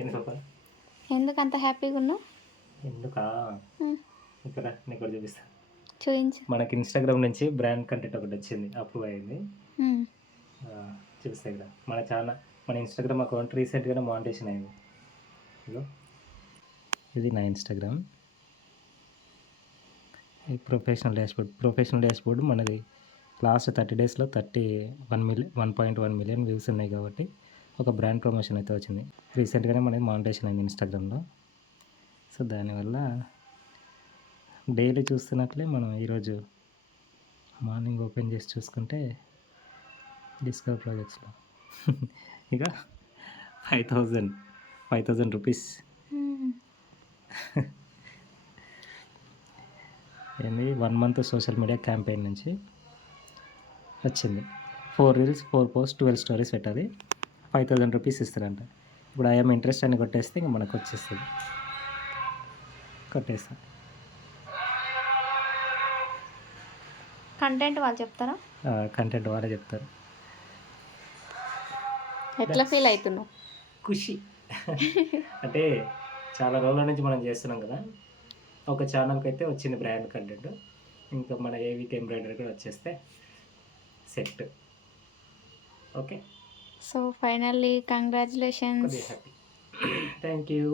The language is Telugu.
ఏంది పాప? ఎందుకు అంత హ్యాపీగా ఉన్నావు? ఎందుకా? ఇక్కడ నీకు ఒకటి చూపిస్తా. చూపించు. మనకి ఇన్స్టాగ్రామ్ నుంచి బ్రాండ్ కంటెంట్ ఒకటి వచ్చింది, అప్రూవ్ అయింది. ఉమ్. చూపిస్తా ఇక్కడ. మన ఇన్స్టాగ్రామ్ అకౌంట్ రీసెంట్గానే మానిటేషన్ అయింది. ఇదిగో ఇది నా ఇన్స్టాగ్రామ్. ఈ ప్రొఫెషనల్ డాష్బోర్డ్ మనది లాస్ట్ 30 డేస్లో 1.1 మిలియన్ వ్యూస్ ఉన్నాయి కాబట్టి ఒక బ్రాండ్ ప్రమోషన్ అయితే వచ్చింది. రీసెంట్గానే మనది మానిటేషన్ అయింది ఇన్స్టాగ్రామ్లో. సో దానివల్ల డైలీ చూస్తున్నట్లే మనం ఈరోజు మార్నింగ్ ఓపెన్ చేసి చూసుకుంటే డిస్కవర్ ప్రాజెక్ట్స్లో ఇక 5,000 రూపీస్ ఏంది 1 మంత్ సోషల్ మీడియా క్యాంపెయిన్ నుంచి వచ్చింది. 4 రీల్స్ 4 పోస్ట్ 12 స్టోరీస్ పెట్టాలి, 5,000 రూపీస్ ఇస్తారంట. ఇప్పుడు ఐఎమ్ ఇంట్రెస్ట్ అని కొట్టేస్తే ఇంక మనకు వచ్చేస్తుంది. కొట్టేస్తా. కంటెంట్ వాళ్ళు చెప్తారా? కంటెంట్ వాళ్ళే చెప్తారు. ఎట్లా ఫీల్ అవుతున్నావు? ఖుషి. అంటే చాలా రోజుల నుంచి మనం చేస్తున్నాం కదా, ఒక ఛానల్కి అయితే వచ్చింది బ్రాండ్ కంటెంట్, ఇంకా మన ఏవికే ఎంబ్రాయిడరీ కూడా వచ్చేస్తే set. Okay, so finally congratulations. కొద్దిగా హ్యాపీ. Thank you.